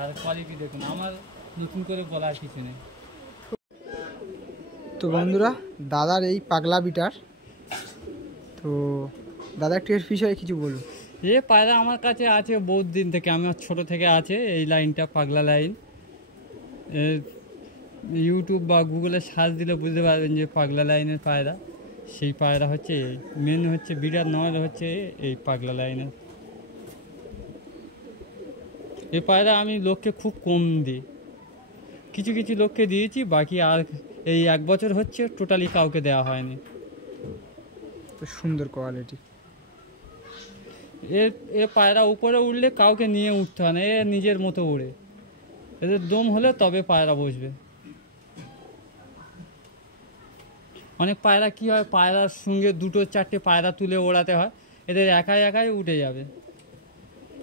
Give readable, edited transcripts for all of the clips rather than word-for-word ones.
আর quality দেখুন, আমার নতুন করে বলার কিছু নেই। তো বন্ধুরা, দাদার এই পাগলা বিটার, তো দাদা একটু এর বিষয়ে কিছু বলুন। এ পায়রা আমার কাছে আছে বহুত দিন থেকে, আমার ছোট থেকে আছে এই লাইনটা, পাগলা লাইন। ইউটিউব বা গুগলে সার্চ দিলে বুঝতে পারবেন যে পাগলা লাইনের পায়রা, সেই পায়রা হচ্ছে মেন হচ্ছে বিরাট নয় হচ্ছে এই পাগলা লাইনের। এই পায়রা আমি লোককে খুব কম দিই, কিছু কিছু লোককে দিয়েছি, বাকি আর এই 1 বছর হচ্ছে টোটালি কাউকে দেওয়া হয়নি। তো সুন্দর কোয়ালিটি। এ পায়রা উপরে উঠলে কাউকে নিয়ে উঠতে হয় না, এ নিজের মতো উড়ে। এদের দম হলে তবে পায়রা বসবে। অনেক পায়রা কি হয়, পায়রার সঙ্গে 2-4টে পায়রা তুলে ওড়াতে হয়, এদের একাই একাই উঠে যাবে,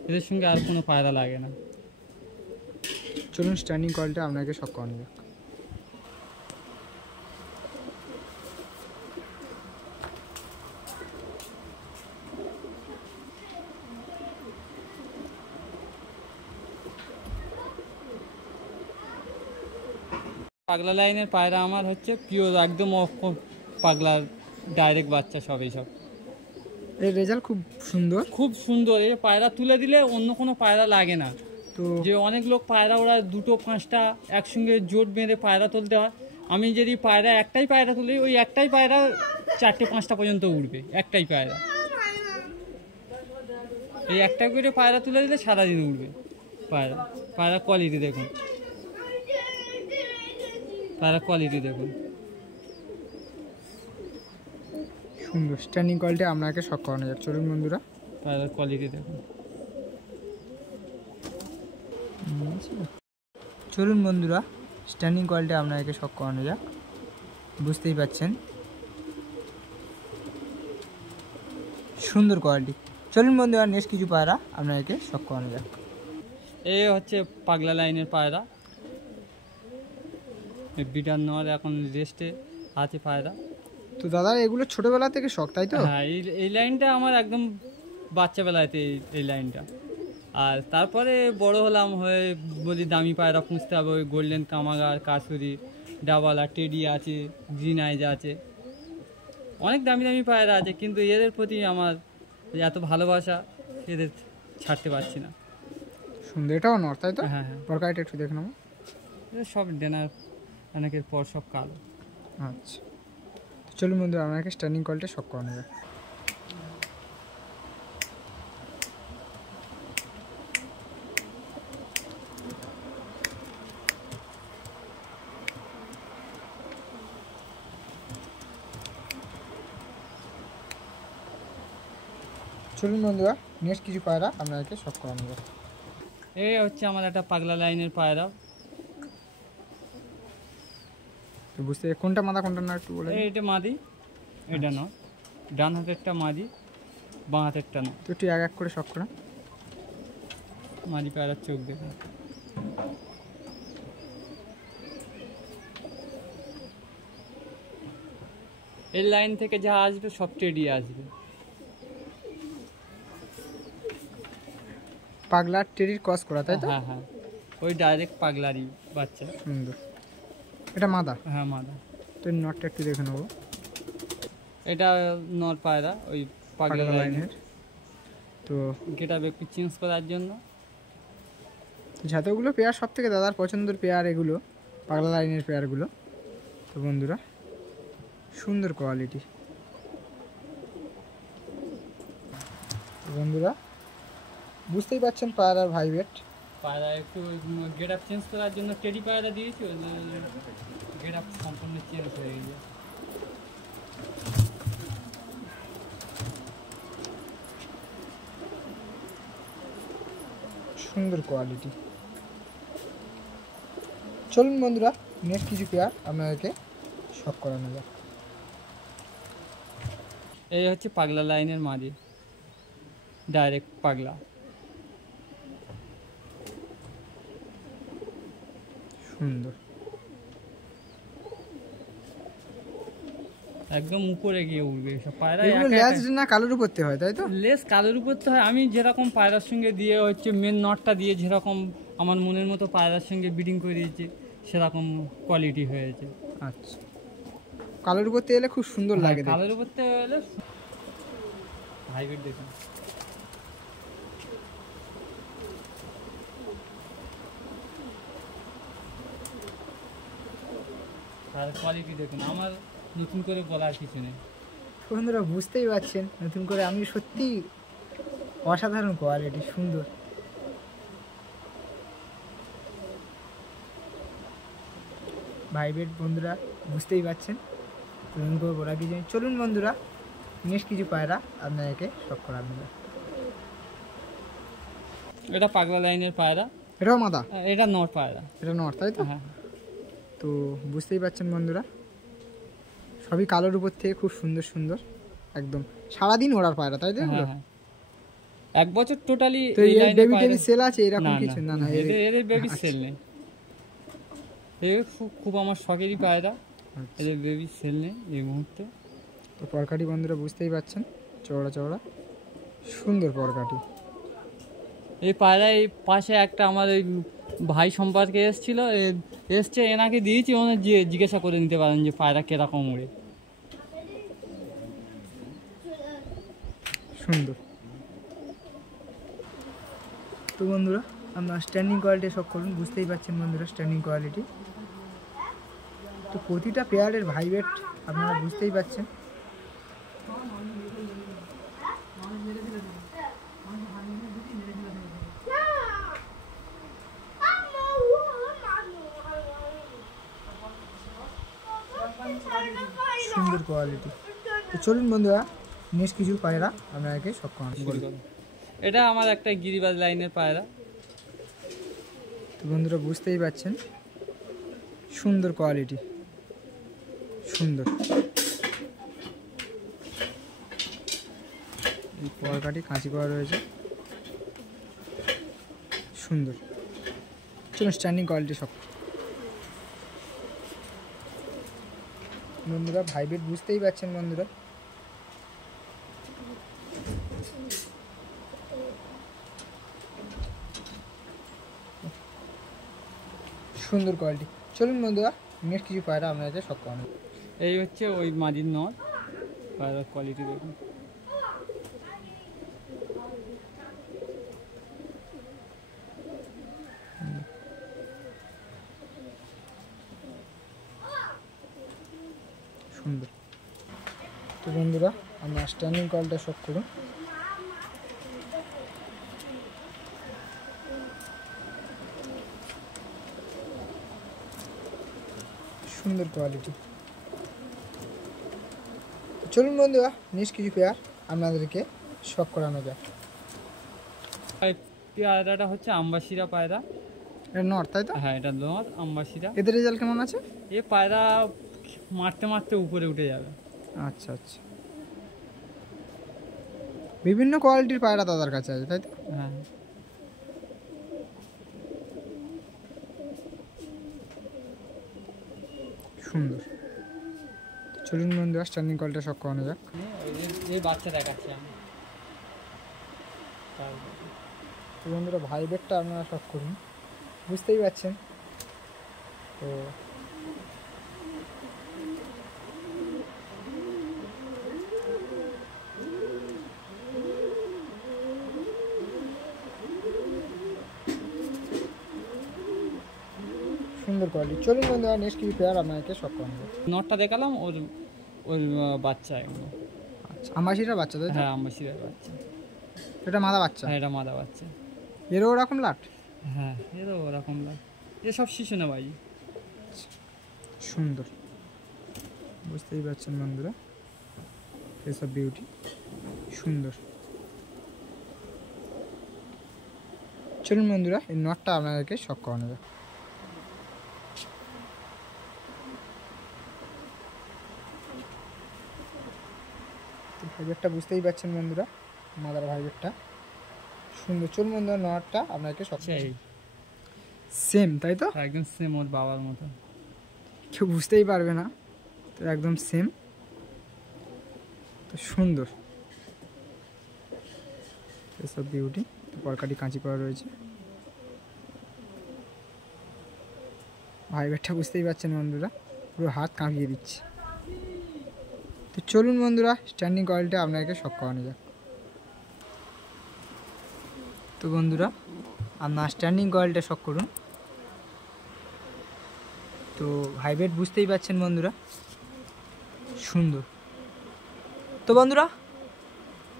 এদের সঙ্গে আর কোনো পায়রা লাগে না। চলুন স্ট্যান্ডিং কলটা আপনাকে শখ করানো যাক। পাগলা লাইনের পায়রা আমার হচ্ছে পিওর একদম পাগলার ডাইরেক্ট বাচ্চা সব এইসব। এর রেজাল্ট খুব সুন্দর, খুব সুন্দর। এই পায়রা তুলে দিলে অন্য কোনো পায়রা লাগে না। তো যে অনেক লোক পায়রা ওরা 2-5টা একসঙ্গে জোট বেঁধে পায়রা তুলতে হয়, আমি যদি পায়রা একটাই পায়রা তুলি, ওই একটাই পায়রা 4-5টা পর্যন্ত উঠবে, একটাই পায়রা। এই একটা করে পায়রা তুলে দিলে সারাদিন উঠবে পায়রা। পায়রা কোয়ালিটি দেখুন, পায়রা কোয়ালিটি দেখুন, সুন্দর। স্ট্যান্ডিং কলটা আপনাকে শখ করানো যাক। চলুন বন্ধুরা, পায়রার কোয়ালিটি দেখুন। চলুন বন্ধুরা, স্ট্যান্ডিং কলটা আপনাকে শখ করানো যাক। বুঝতেই পাচ্ছেন সুন্দর কোয়ালিটি। চলুন বন্ধুরা, নেক্সট কিছু পায়রা আপনাকে শখ করানো যাক। এই হচ্ছে পাগলা লাইনের পায়রা, বিটার নর এখন রেস্টে আছে পায়রা। তো দাদা এগুলো ছোটবেলা থেকে শখ, তাই তো? হ্যাঁ, এই লাইনটা আমার একদম বাচ্চাবেলাতে এই লাইনটা। আর তারপরে বড় হলাম হয়ে বলি দামি পায়রা পুষতে হবে, ওই গোল্ডেন কামাগার, কাসুরি, ডাবালা, টেডি আছে, গ্রিন আইজ আছে, অনেক দামি দামি পায়রা আছে, কিন্তু এদের প্রতি আমার এত ভালোবাসা, এদের ছাড়তে পারছি না। সুন্দর, এটাও নর, তাই তো? হ্যাঁ হ্যাঁ, পরকাইটা একটু দেখে নেবো। এদের সব ডেনার অনেকের পর সব কালো। আচ্ছা, চলুন বন্ধুরা, আপনাকে স্ট্যান্ডিং কলটা শখ করানো যাক। চলুন বন্ধুরা, নেক্সট কিছু পায়রা আপনাকে শখ করানো যাক। এই হচ্ছে আমার একটা পাগলা লাইনের পায়রা। তো বুঝতে কোনটা মাদা কোনটা না একটু বলে। এইটা মাদি, এটা নয়, ডান হাতেরটা মাদি, বাঁ হাতেরটা নয়। তো একটু এক এক করে শখ করা। মাদি পায়রার চোখ দেখুন, এই লাইন থেকে যা আসবে সব টেডি আসবে। পাগলার টেরির ক্রস করা, তাই তো? হ্যাঁ হ্যাঁ, ওই ডাইরেক্ট পাগলারই বাচ্চা। সুন্দর, এটা মাদা। হ্যাঁ মাদা। তো নটটা একটু দেখে নেবো। এটা নর পায়রা, ওই পাগলা লাইনের। তো গেটআপ একটু চেঞ্জ করার জন্য। যতগুলো পেয়ার সব থেকে দাদার পছন্দের পেয়ার এগুলো, পাগলা লাইনের পেয়ারগুলো। তো বন্ধুরা, সুন্দর কোয়ালিটি। বন্ধুরা বুঝতেই পারছেন পায়রার ভাইবেট। পায়রা একটু গেটআপ চেঞ্জ করার জন্য টেডি পায়রা দিয়েছি, গেটআপ সম্পূর্ণ চেঞ্জ হয়ে গেছে। সুন্দর কোয়ালিটি। চলুন বন্ধুরা, নেক্সট কিছু পেয়ার আপনাদেরকে শখ করানো যাক। এই হচ্ছে পাগলা লাইনের মাদি, ডাইরেক্ট পাগলা। সুন্দর, একদম উপরে গিয়ে উঠবে সব পায়রা। এগুলো লেজ না কালোর উপরতে হয়, তাই তো? লেস কালোর উপর তো হয়। আমি যেরকম পায়রার সঙ্গে দিয়ে হচ্ছে মেন নটটা দিয়ে যেরকম আমার মনের মতো পায়রার সঙ্গে ব্রিডিং করে দিয়েছি, সেরকম কোয়ালিটি হয়েছে। আচ্ছা, কালোর উপর এলে খুব সুন্দর লাগে দেখতে। কালোর উপর এলে হাইব্রিড দেখুন, আর কোয়ালিটি দেখুন, আমার নতুন করে বলার কিছু নেই। বন্ধুরা বুঝতেই পারছেন, নতুন করে আমি সত্যি অসাধারণ কোয়ালিটি, সুন্দর। ভাইবেট বন্ধুরা বুঝতেই পারছেন, নতুন করে বলা কিছু নেই। চলুন বন্ধুরা নেক্সট কিছু পায়রা আপনাদেরকে সব করার নেবে। এটা পাগলা লাইনের পায়রা, এটাও মাদা, এটা নর পায়রা, এটা নর, তাই তো? হ্যাঁ। তো বুঝতেই পারছেন বন্ধুরা, সবই কালোর উপর থেকে খুব সুন্দর সুন্দর, একদম সারাদিন ওড়ার পায়রা, তাই তো? হ্যাঁ, হ্যাঁ। এক বছর টোটালি তো এর বেবি টেবি সেল আছে এরকম কিছু? না না, এর বেবি সেল নেই। এর খুব আমার শখেরই পায়রা, এর বেবি সেল নেই এই মুহূর্তে। তো পরকাটি বন্ধুরা বুঝতেই পারছেন, চওড়া চওড়া সুন্দর পরকাটি। এই পায়রা এই পাশে একটা আমার ওই ভাই সম্পর্কে এসেছিল, এসছে, এনাকে দিয়েছি, ওনার জিজ্ঞাসা করে নিতে পারেন যে পায়রা কিরকম উড়ে। সুন্দর। তো বন্ধুরা আমরা স্ট্যান্ডিং কোয়ালিটি সব করুন, বুঝতেই পারছেন বন্ধুরা স্ট্যান্ডিং কোয়ালিটি। তো প্রতিটা পেয়ারের ভাইবেট আপনারা বুঝতেই পারছেন। সুন্দর কোয়ালিটি। তো চলুন বন্ধুরা নেক্সট কিছু পায়রা আপনাদেরকে সব করানো। এটা আমার একটা গিরিবাজ লাইনের পায়রা। তো বন্ধুরা বুঝতেই পারছেন, সুন্দর কোয়ালিটি, সুন্দর পরকাটি কাঁচি করা রয়েছে, সুন্দর। চলুন স্ট্যান্ডিং কোয়ালিটি সব। বন্ধুরা ভাইবেট বুঝতেই পারছেন বন্ধুরা, সুন্দর কোয়ালিটি। চলুন বন্ধুরা নেক্সট কিছু পায়রা আপনাদের সব করানো। এই হচ্ছে ওই মাদির নর পায়রার কোয়ালিটি দেখুন। সুন্দর। তো বন্ধুরা আমরা স্ট্যান্ডিং কলটা সব করুন। সুন্দর কোয়ালিটি। চলুন বন্ধুরা নেক্সট কিছু পেয়ার আপনাদেরকে শখ করানো যাক। পেয়ারাটা হচ্ছে আম্বাসিরা পায়রা, এটা নর, তাই তো? হ্যাঁ, এটা নর আম্বাসিরা। এদের রেজাল্ট কেমন আছে? এ পায়রা মারতে মারতে উপরে উঠে যাবে। আচ্ছা আচ্ছা, বিভিন্ন কোয়ালিটির পায়রা দাদার কাছে আছে, তাই তো? হ্যাঁ। সুন্দর। চলুন বন্ধুরা স্ট্যান্ডিং কলটা সব করানো যাক। এই বাচ্চা দেখাচ্ছি আমি। তো বন্ধুরা ভাইবেটটা আপনারা সব করুন, বুঝতেই পারছেন। তো সুন্দর কোয়ালিটি। চলুন বন্ধুরা নেক্সট কিছু পেয়ার আপনাকে সব করানো যাক। নটটা দেখালাম, ওর ওর বাচ্চা এগুলো। আচ্ছা, আম্বাসিটার বাচ্চা, তাই তো? হ্যাঁ, আম্বাসিরার বাচ্চা। এটা মাদা বাচ্চা? হ্যাঁ, এটা মাদা বাচ্চা। এরও ওরকম লাট? হ্যাঁ, এরও ওরকম লাট। এসব শিশু না ভাই। সুন্দর, বুঝতেই পারছেন বন্ধুরা, এসব বিউটি সুন্দর। চলুন বন্ধুরা এই নটটা আপনাদেরকে শখ করানো যাক। ভাইবেটটা বুঝতেই পারছেন বন্ধুরা, মাদার ভাইবেটটা সুন্দর। চলুন বন্ধুরা নটটা আপনাদেরকে শখ সেম, তাই তো? একদম সেম ওর বাবার মতো, কেউ বুঝতেই পারবে না, তো একদম সেম। তো সুন্দর এসব বিউটি, পরকাটি কাঁচি করা রয়েছে। ভাইব্রেটটা বুঝতেই পারছেন বন্ধুরা, পুরো হাত কাঁপিয়ে দিচ্ছে। তো চলুন বন্ধুরা স্ট্যান্ডিং কয়েলটা আপনাকে শক করানো যাক। তো বন্ধুরা আপনার স্ট্যান্ডিং কয়েলটা শক করুন। তো ভাইব্রেট বুঝতেই পারছেন বন্ধুরা, সুন্দর। তো বন্ধুরা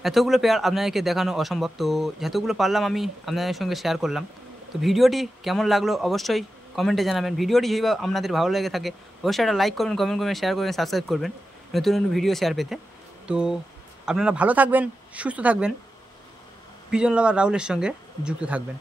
এতগুলো পেয়ার আপনাদেরকে দেখানো অসম্ভব, তো যতগুলো পারলাম আমি আপনাদের সঙ্গে শেয়ার করলাম। তো ভিডিওটি কেমন লাগলো অবশ্যই কমেন্টে জানাবেন। ভিডিওটি যদি আপনাদের ভালো লেগে থাকে অবশ্যই একটা লাইক করবেন, কমেন্ট করবেন, শেয়ার করবেন, সাবস্ক্রাইব করবেন নতুন নতুন ভিডিও শেয়ার পেতে। তো আপনারা ভালো থাকবেন, সুস্থ থাকবেন, পিজন লাভার রাহুলের সঙ্গে যুক্ত থাকবেন।